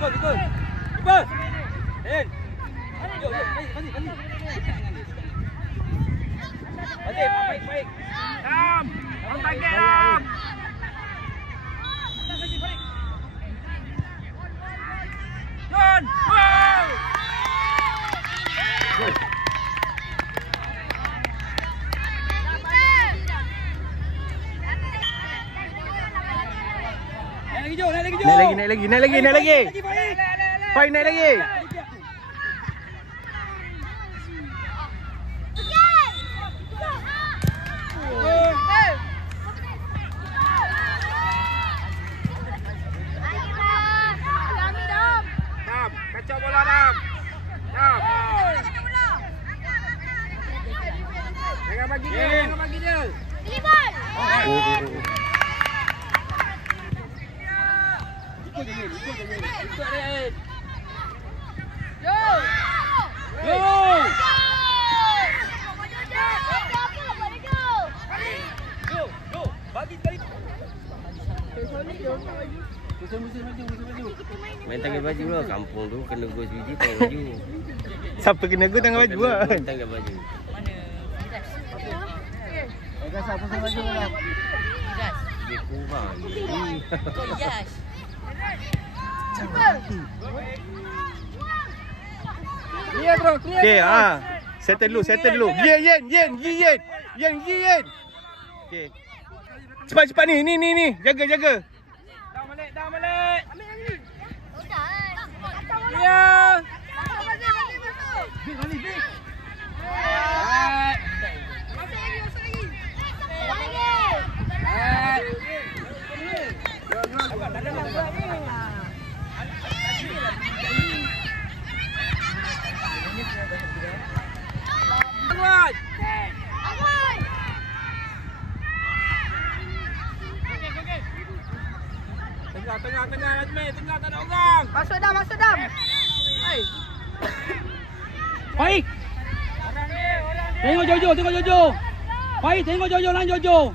Keeper. Den. Jom. Balik. Baik. Dam. On target Dam. John. Wow. Naik lagi. Fine, naik lagi. Dam, kacau bola Dam. Dam. Jangan bagi dia. Ikut dia. Go. Bagi sekali. Maju. Main tangan baju lah. Kampung tu kena gol biji tangan baju. Siapa kena gol tangan baju lah. Tangan baju. Siapa pasang baju lah? Dia kurang. Clear bro. Okey, settle dulu. Yen. Okey. Cepat ni. Jaga. Dah balik. Ya. Tengah Azmi, tengah tak ada orang. Masuk dam. Hai. Baik. Tengok Jojo. Baik, tengok Jojo lan Jojo.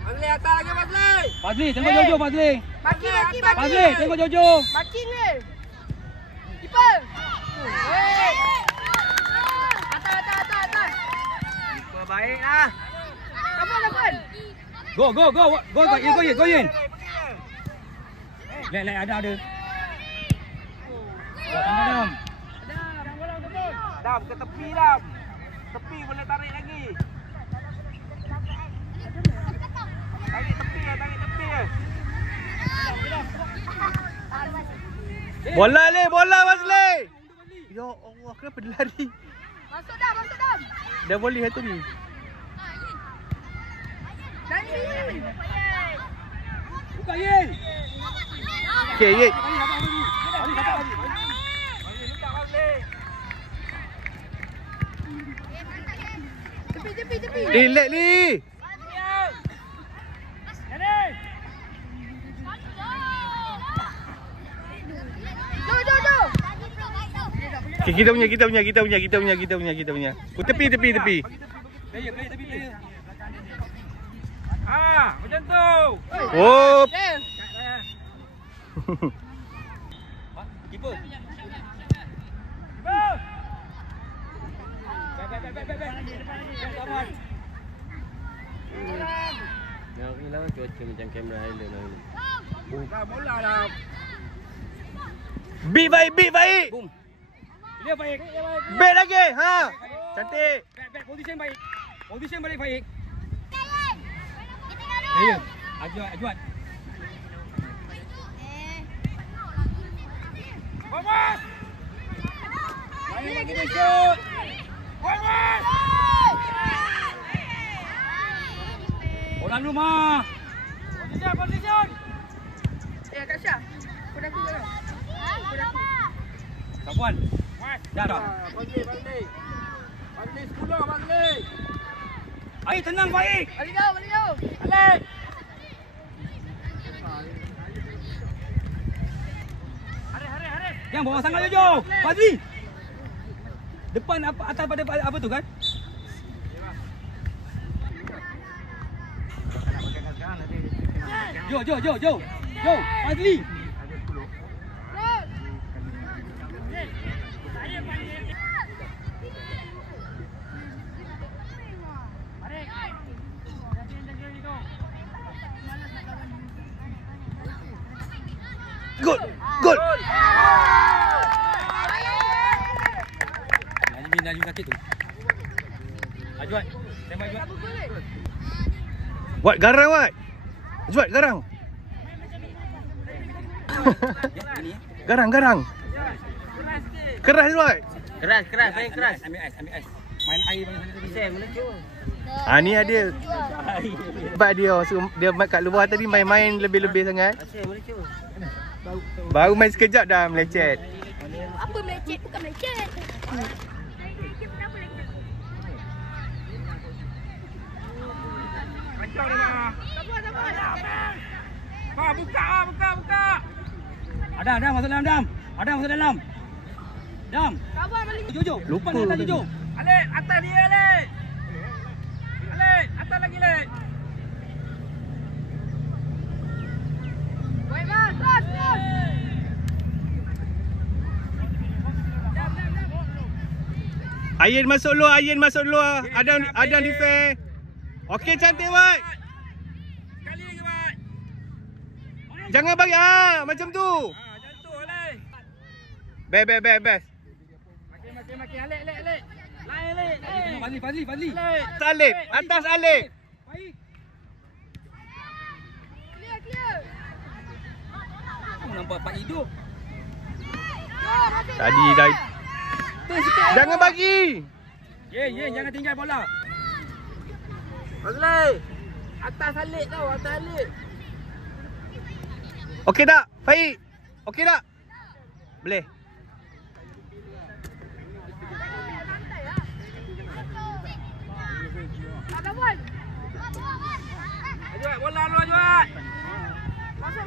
Fazli atas lagi Fazli. Fazli, tengok Jojo Fazli. Baki. Fazli, tengok Jojo. Baki ni. Keeper. Atas. Keeper baik lah. Apa? Go in. Lek ada. Dam. Dam ke tepi Dam. Tepi boleh tarik lagi. Tarik tepi. Bola Fazli. Ya Allah, kenapa dia lari? Masuk Dam. Dah volley satu ni. Buka Yen. Okey, Yen. Tepi. Relax ni. Okay, kita punya. Oh, tepi. Player. Macam tu. Oh. Keeper. Nak ni lah cuaca macam kamera Highland lah ni. Dah bola dah. Big baik. Boom. Dia baik. Baik lagi. Cantik. Back position baik. Position balik baik. Player. Ajuan. Vamos! Bagi dia shoot. Vamos! Bola rumah. Position. Kak Syah. Kuda aku jalan. Kapuan. Dah. Balik. Balik 10 balik. Baik, tenang baik. Balik jauh. Balik. Yang bawah sangat Jojo. Fazli. Depan atas pada apa tu kan? Jo. Fazli. Good. Good. Laju sakit tu. Ajuat. Tembak Ajuat. Wat garang Wat. Juat garang. Garang. Keras Juat. Keras, main keras. Ambil ais. Main air mana tadi. Saya melecur. Ni ada. Sebab dia kat luar tadi main-main lebih-lebih sangat. Saya melecur. Baru main sekejap dah melecet. Apa melecet? Bukan melecet. Kacau dia mah. Ma, buka. Adam masuk dalam Adam. Adam masuk dalam. Dam. Kawan balik. Jojo. Lupa. Depan Jojo. Alik, atas dia Alik. Alik, atas lagi Alik. Baik, Mas. Terus. Ayin masuk luar. Adam defend. Okey cantik Wat. Sekali lagi, Mat. Jangan bagi macam tu. Macam tu Alik. Best. Makin. Alik. Lain Alik. Fazli. Alik. Atas Alif. Baik. Clear. Kamu nampak Pak hidup. Tadi dah. Jangan bagi. Yen, jangan tinggal bola. Fazli. Atas Alik tau, atas Alik. Okey tak? Faik. Okey tak? Boleh. Ada bol. Ajuat, bola lu Ajuat. Masuk.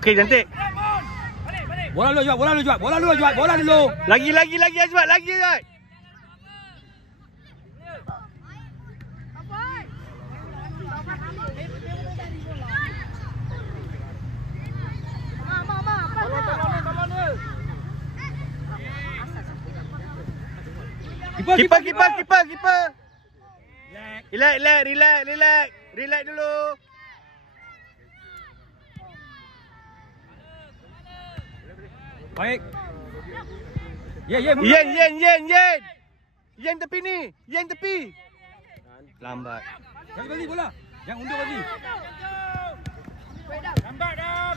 Okey cantik. Balik. Bola dulu Ajuat. Bola dulu. Lagi Azwat. Lagi Azwat. Keeper. Relax dulu. Baik. Yen. Yen tepi ni. Yen tepi. Lambat. Bagi bola. Yang undur bagi. Lambat Dam.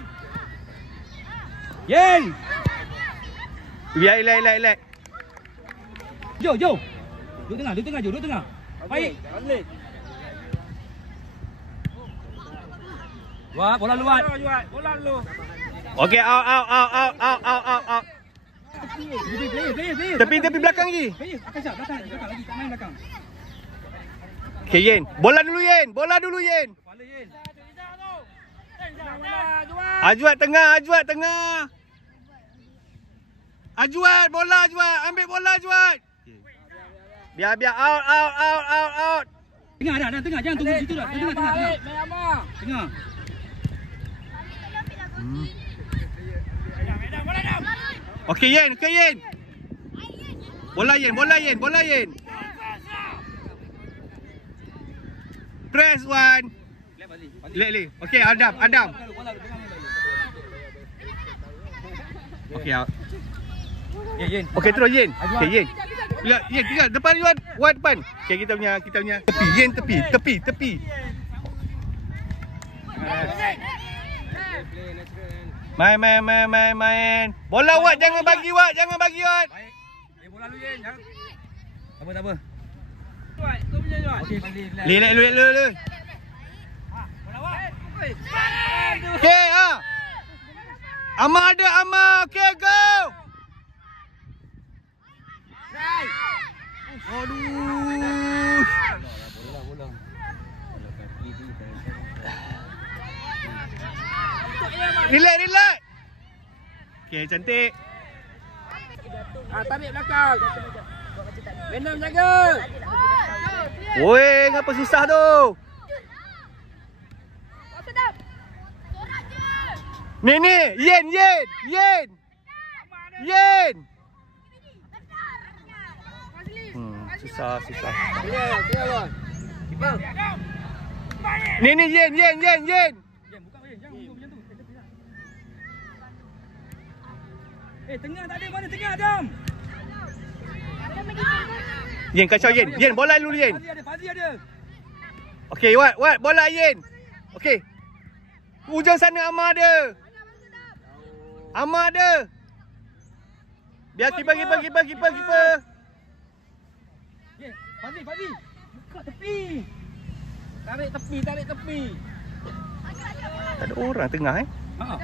Yen. Biar relax. Jo. Duduk tengah. Baik. Fazli. Wah, bola luar. Ajuat, bola dulu. Okey, out. Player. Tepi belakang lagi. Player, belakang lagi. Tak main belakang. Okey, Yen. Bola dulu Yen. Kepala Yen. Azwat tengah. Azwat, bola Azwat. Ambil bola Azwat. Biar out. Tengah dah, tengah. Jangan tunggu situ dah. Tengah. Tengah. Okey Yen. Bola Yen. Press one. Lek. Okey, Adam. Okey, out. Yen. Okey, terus Yen. Okey, Yen. Yen, tinggal depan Wan. Wan depan. Okey, kita punya tepi. Yen tepi. Main. Bola Wat, jangan bagi Wat. Baik. Bola lu Yen. Tak apa. Okey, Lek. Okey, Amar ada. Okey, go. Aduh. Bola. Relax. Okey, cantik. Tarik belakang. Venom jaga. Woi, ngapa susah tu? Ni, Yen. Susah. Clear bol. Kiper. Ni, Yen. Yen, buka Yen. Jangan undur macam tu. Tengah tak ada. Mana tengah, Adam? Yen kacau Yen. Yen bola dulu Yen. Fazli ada. Okey, Wat bola Yen. Okey. Hujung sana Amar ada. Amar ada. Biar kiper. Fazli. Buka tepi. Tarik tepi. Tak ada orang tengah Ha.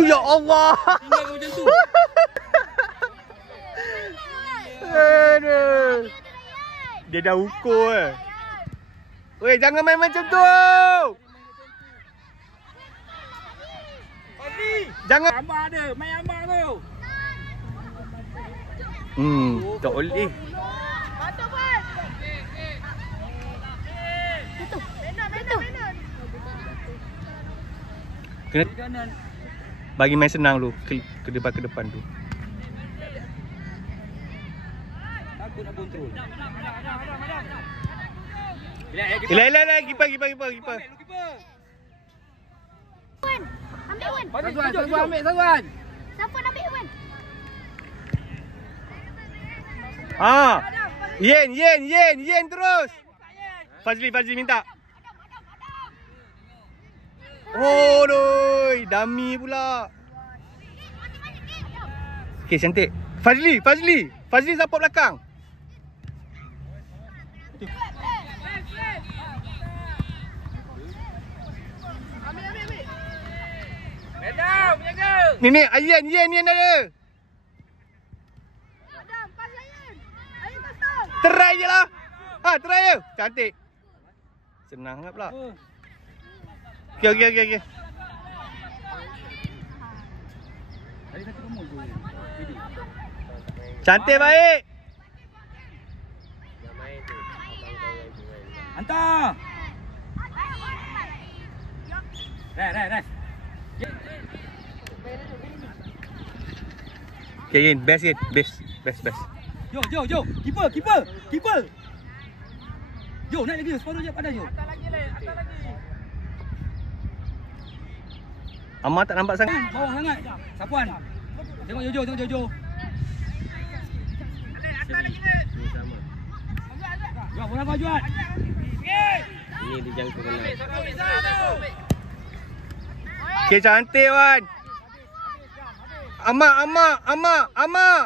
Ya Allah. Tinggal kau macam tu. Aduh. Dia dah ukur. Weh, jangan main macam tu. Fazli. Jangan. Amar ada. Main Amar tu. Tak boleh. Patut buat. Benar. Kena Kanan. bagi main senang dulu ke depan tu. Takut nak kontrol. Elak kiper. Ambil lu keeper. Ambil Wan. Fazli, ambil Sazwan. Siapa nak ambil Wan? Yen terus. Fazli minta. Oh, doi, dummy pula. Okey, cantik. Fazli support belakang. Adam, menjaga. Ni, Yen ada. Adam, pas Ayan. Ayan kosong. Try je lah. Try je. Cantik. Senang sangat pula. Okey. Ada satu rumah tu. Cantik baik. Hantar. Rai. Okay, Yen, best Yen. Best. Jo. Keeper. Jo, naik lagi. Separuh je pada Jo. Atas lagi. Amar tak nampak sangat. Bawah sangat. Sapuan. Tengok Jojo. Atas lagi. Jual bola kau jual. Ini dijangkau kena. Okay, cantik Wan. Amar.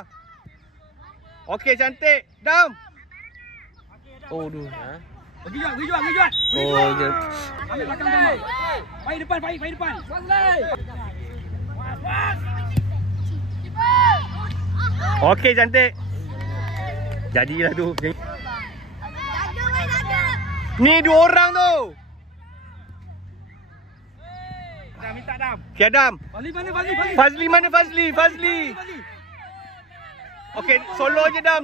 Okey, cantik. Dam. Oh, duh. Pergi jual. Oh, je. Ambil belakang sama. Pai depan. Okey, cantik. Jadilah tu. Jaga. Ni dua orang tu. Dah minta Dam. Okey, Adam. Fazli mana? Fazli. Okey, solo je Dam.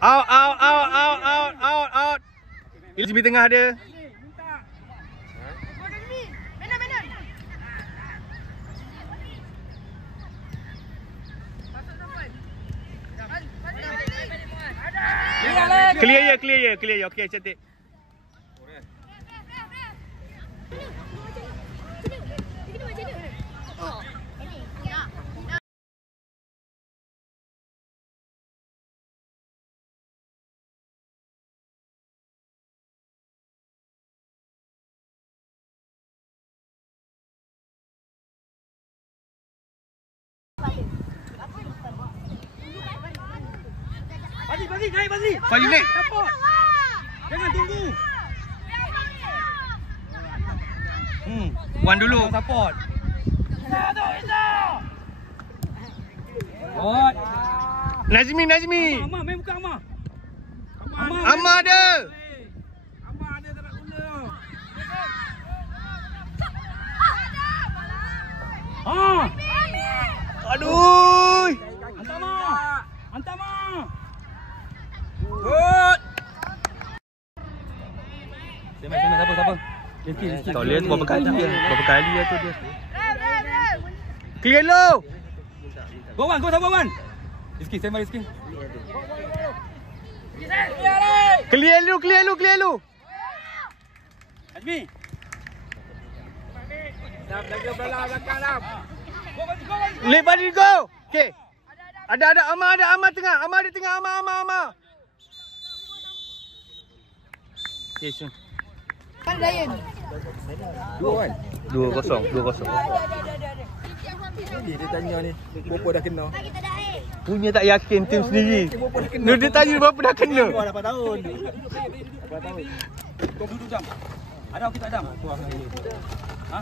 Out. Ilmi tengah ada. Benar. Clear je. Okey, cantik. Fazli, naik Fazli. Fazli naik. Support. Jangan tunggu. Wan dulu. Support. Hot. Nazmi. Amar, main buka Amar. Amar ada. Amar ada tak nak guna. Aduh. Hantar Amar. Good. Siapa? Tak boleh tu berapa kali lah tu dia. Rem. Clear lo. Go Wan. Rizky, stand by Rizky. Clear lu. Azmi. Dam, jaga bola belakang Dam. Lead body go. Okay. Ada Amar tengah. Amar di tengah. Amar. Okay, Sun. Kan Ryan. 2-0. Dia tanya ni, berapa dah kena? Kita dah Punya tak yakin tim sendiri. Dia tanya berapa dah kena. 8 tahun. Kau duduk jam. Ada kita jam. Ha?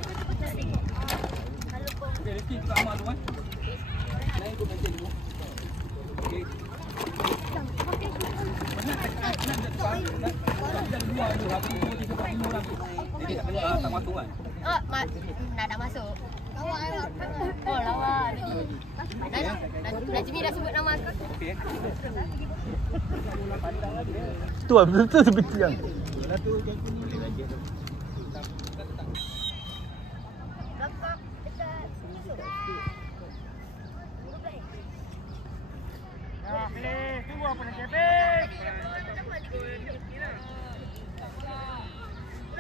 Okey, Rizky kita amal tu kan. Naik ikut meja dulu. Okey. Tak masuk kan? nak masuk. Oh, lawan. Najmi dah sebut nama aku. Okey. Tu lah betul seperti yang.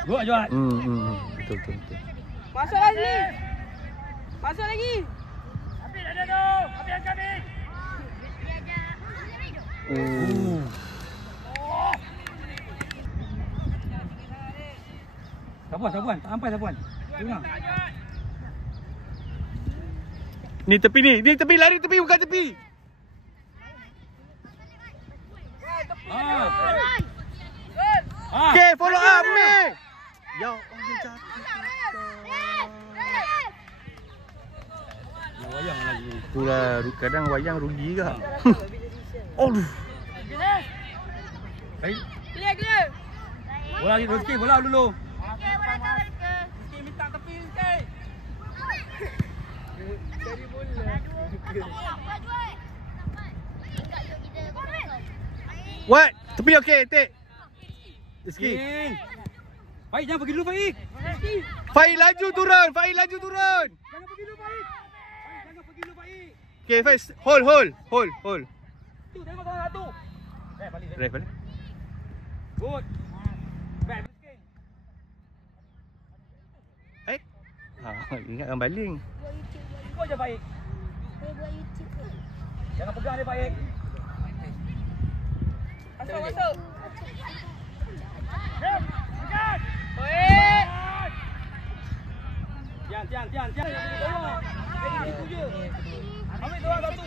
Gua jual. Betul. Masuk lagi. Masuk lagi. Habis ada tu. Habis angkat ni. Sapuan. Tak sampai sapuan. Tengah. Ni tepi lari tepi bukan tepi. Okay, follow up ni. Ya Allah jatuh. Wayang lagi. Itulah kadang wayang rugi ke. Aduh. Baik. Clear. Bola lagi Rizky, bola dulu. Okey, bola kau Rizky. Rizky minta tepi Rizky. Cari bola. What? Tepi okey, Tek. Rizky. Baik, jangan pergi dulu Baik. Fai laju turun. Jangan pergi dulu Baik. Jangan pergi dulu Baik. Okay, first hold. Tu, tengok salah satu. Balik. Good. Back Rizky. Ingatkan baling. Ikut je Baik. Jangan pegang dia Baik. Masuk. Tian. Tolong. Itu je. Ambil tu orang satu.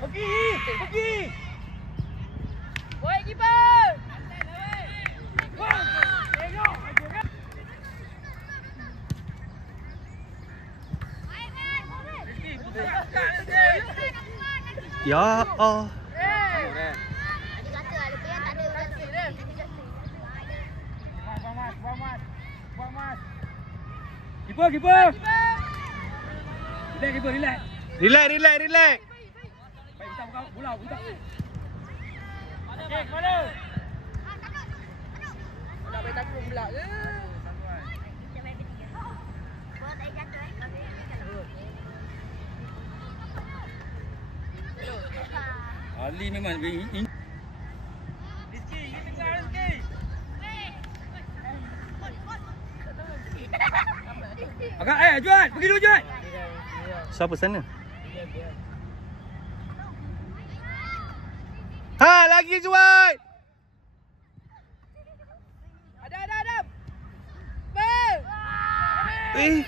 Pergi. Boy keeper. Ya Allah. Keeper. Relax. Relax. Baik, kita buka bola. Okey, mana? Nak main takut pula ke? Ali memang Rizky, ini tengah Rizky. Agak Juan, pergi dulu Juan. Siapa sana? Lagi Juan. Ada.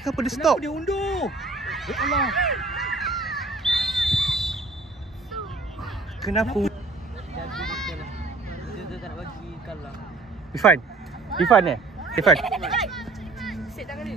Kenapa dia stop? Kenapa dia undur? Ya Allah. Kenapa? Dia tak nak bagi kalah. Irfan. Sit tangan ni.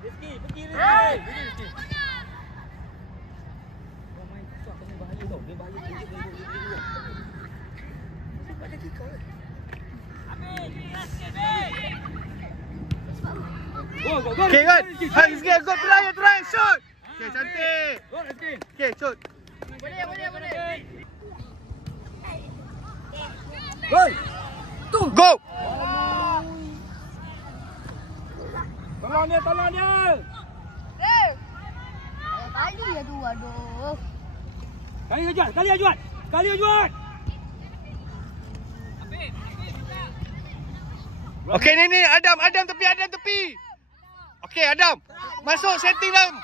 Rizky, pergi Rizky. Kau main susah kena bahaya tau. Dia bahaya. Go. Okay, good. Rizky, go try, shoot. Okey, cantik. Go Rizky. Okey, shoot. Boleh. Gol. Go. Tolong dia. Kali ya tu, aduh. Kali Ajuan. Okey, ni Adam tepi. Okey, Adam. Masuk setting dalam.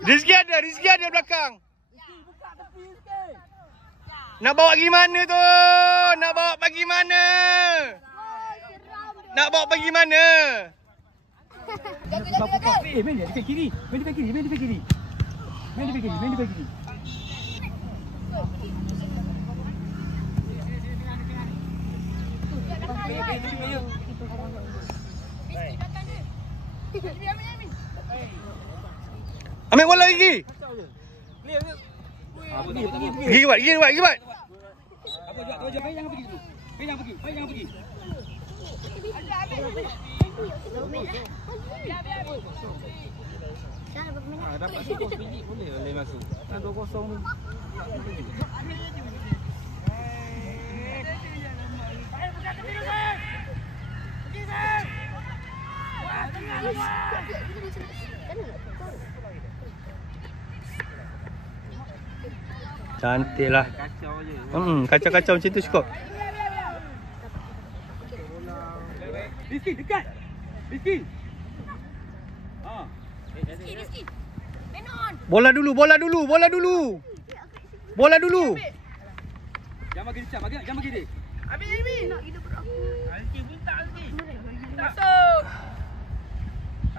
Rizky ada belakang. Nak bawa pergi mana tu? Nak bawa pergi mana? Jaga. Main dia dekat kiri. Main dekat kiri. Ambil bola lagi. Pergi buat. Apa Juat. Main jangan pergi dulu. Main jangan pergi. Dapat 10 biji boleh masuk. 2-0 ni. Cantik lah. Kacau-kacau macam tu cukup. Rizky dekat. Rizky. Rizky. Menon. Bola dulu. Jangan bagi dia. Jangan bagi dia. Habis. Nak hidup aku. Alki minta. Masuk.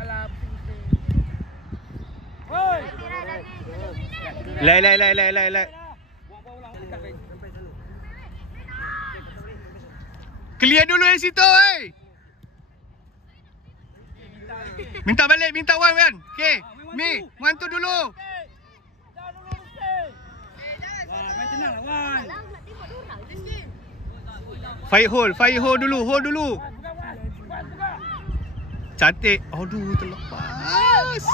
Alah. Hoi. Lai. Clear dulu dari situ, Minta balik, minta wan kan. Okey. Mi, wan tu dulu. Main tenang Wan. Nak tengok dorang. Rizky. Fire hold dulu. Cantik. Aduh, terlepas.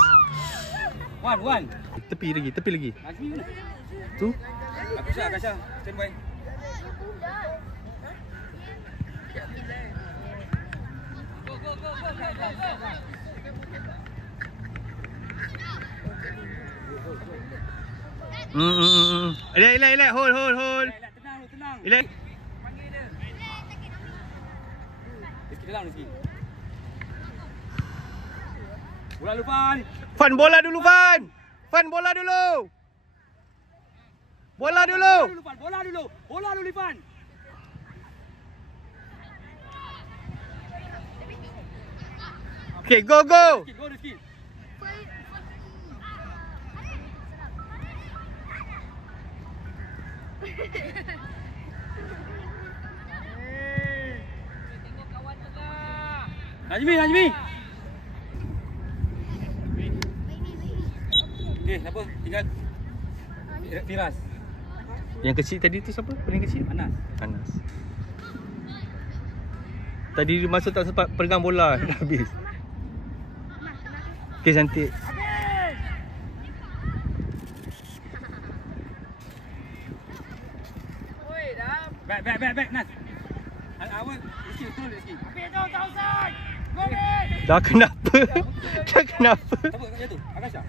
Wan. Tepi lagi. Azmi mana? Tu. Akasha. Stand by. Relax. Hold. Tenang. Relax. Rizky dalam Rizky. Bola Lufan. Fan, bola dulu. Bola dulu. Bola dulu Lufan. Okay, go. Go Rizky. Najmi. Okey, siapa? Tinggal Firas. Yang kecil tadi tu siapa? Paling kecil? Anas. Tadi dia masuk tak sempat pegang bola. Dah habis. Okay, cantik. Oi, dah. Back Nas. Awal Rizky betul Rizky. Habis tu kawasan. Go. Dah kenapa? Siapa kat jatuh?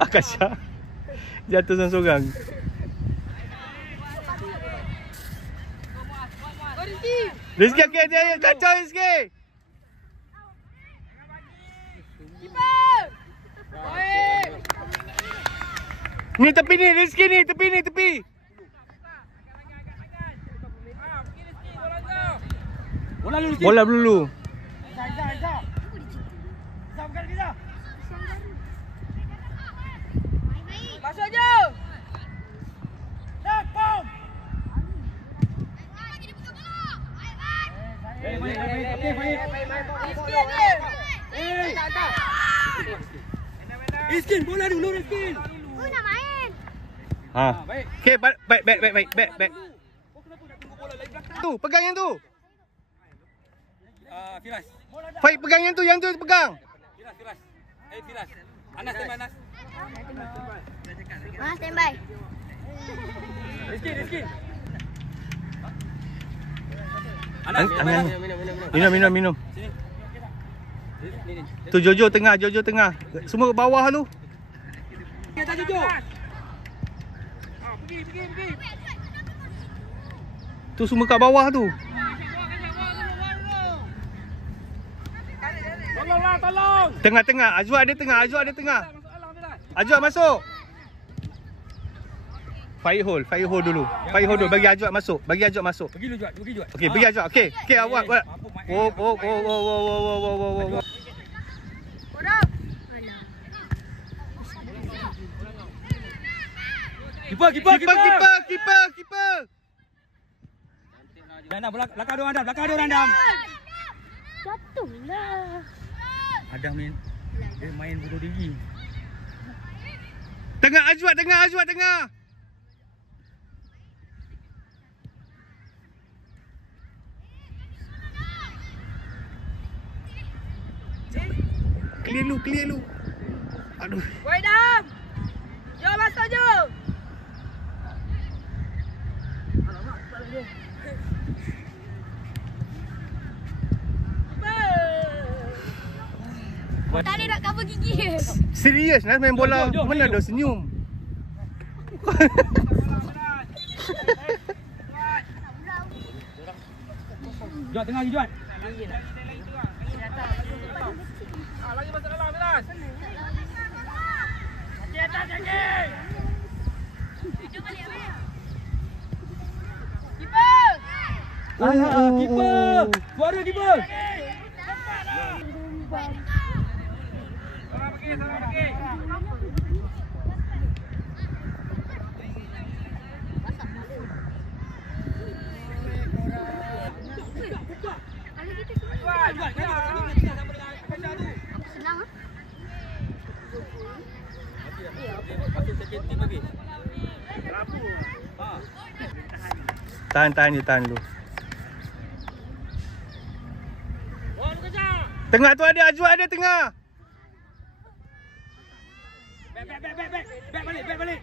Akasha. Jatuh seorang-seorang. Go Rizky. Rizky, dia kacau Rizky. Keeper. Oi. Ni tepi ni, Rizky ni, tepi. Bola dulu Rizky. Bola dulu. Zah. Bukan kita. Masuk je. Dah, pom. Baik. Rizky ni. Rizky, bola dulu Rizky. Aku nak main. Baik. Okay, baik. Kau kenapa nak tunggu bola lagi belakang? Tu, pegang yang tu. Firas. Fight pegang yang tu pegang. Firas. Firas. Anas standby Anas. Standby. Rizky. Anas, Minum. Sini. Ni. Tu Jojo tengah. Semua ke bawah tu. Kita Jojo. Pergi. Tu semua kat bawah tu. Tolong. Tengah. Azwar ada tengah. Azwar masuk. Fire hold dulu. Bagi Azwar masuk. Pergi dulu Juat. Okey, pergi Azwar. Okey, awak buat. Oh. Keeper. Dandam belakang dia Dandam. Jatuhlah. Adam ni dia main bunuh diri. Tengah Azwar tengah. Clear lu. Aduh. Woi Dam. Jom masuk jom. Tadi nak cover gigi. Serius Nas main bola. Jom, Mana jom. ada senyum. Juat tengah lagi Juat. Lagi masuk dalam Firas. Di atas lagi. Kiper. Keeper. Suara keeper. Salah pergi. Senang ah. Tahan dulu. Tengah tu ada Azwar ada tengah. Back balik.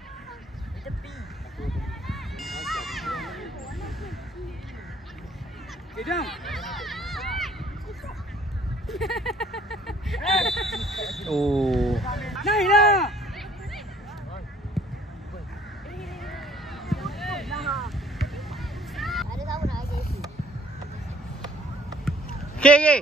Kedam. Oh. Naiklah. Ada tahu nak lagi. Okey.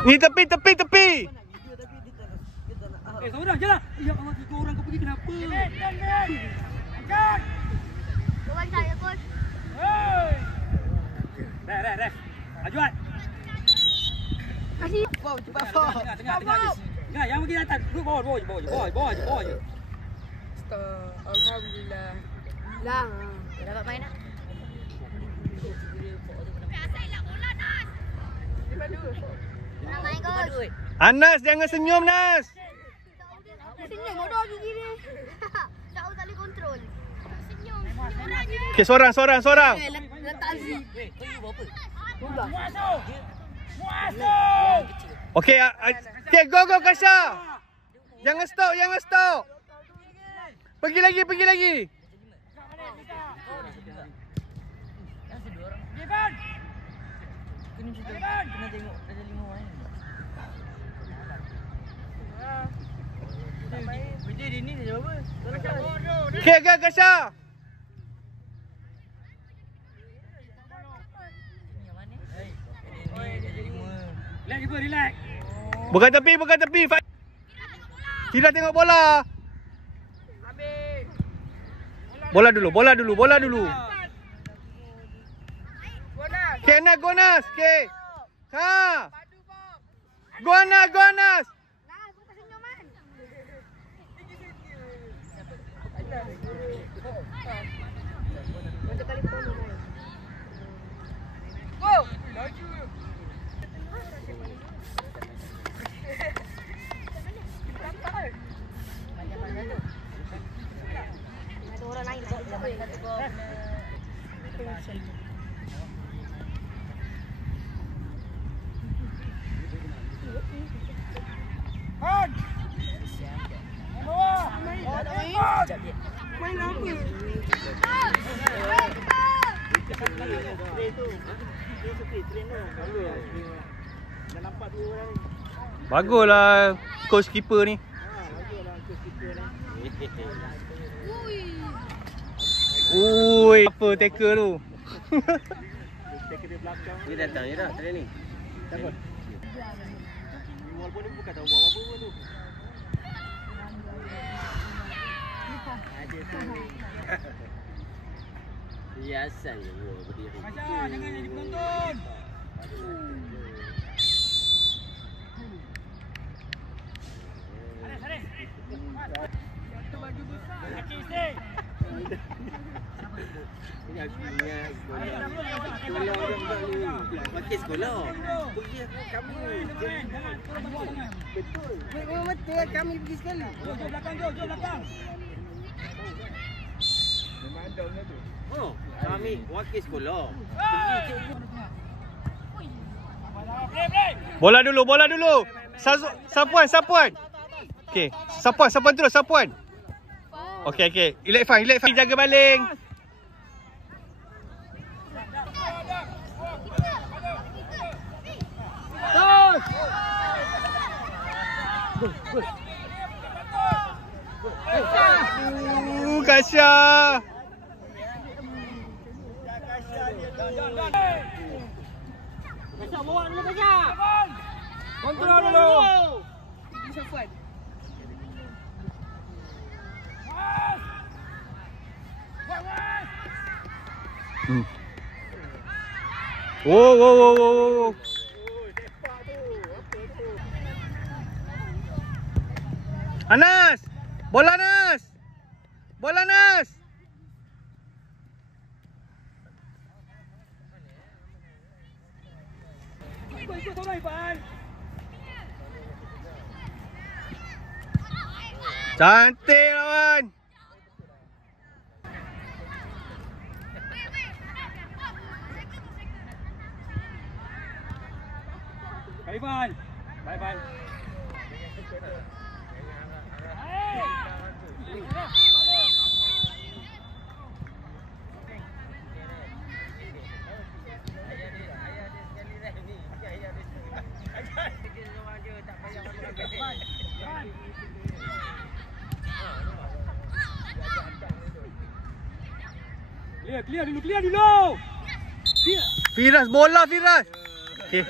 Ni tepi. Seorang je lah. Ya Allah, 3 orang kau pergi kenapa? Tuan saya coach. Dah. Ajuan. Kasih. Tengah, yang pergi atas. Duduk bawah je. Alhamdulillah. Lah. Dapat main tak? Nak main coach. Anas jangan senyum Nas. Senyum bodoh gigi dia. Tak boleh kontrol. Senyum je. Okey, seorang. Letak zip. Okey, okey go Kasha. Jangan stop. Pergi lagi. Kena tengok ada 5 orang. Kerja dia ni dia apa? Okey, Kasha. Relax. Bukan tepi. Tidak tengok bola. Bola dulu. Okey, nak Gonas. Okey. Ha. Gonas. Nah, bukan senyuman. Untuk kali pertama main. Go. Laju. Main apa? Baguslah coach keeper ni. Ui, apa tackle tu? Dia datang je dah training. Takut. Walaupun dia bukan tahu buat apa pun tu. Biasa je gua berdiri. Macam jangan jadi penonton. Ini aku ingat sekolah. Sekolah orang ni. Pakai sekolah. Pergi kami. Betul. Memang betul kami pergi sekali. Jom belakang, jom belakang. Memang ada benda tu. Oh, kami wakil sekolah. Pergi cikgu. Bola dulu. Sapuan. Okey, sapuan terus, sapuan. Okey. Relax fine. Jaga baling. Kasya. Kasar bawa dulu Kasar. Kontrol dulu. Safuan. Oh. Anas. Bola Anas. Ikut orang Ipan. Cantik lawan. Ipan. Bye. Clear dulu. Firas, bola Firas. Okey.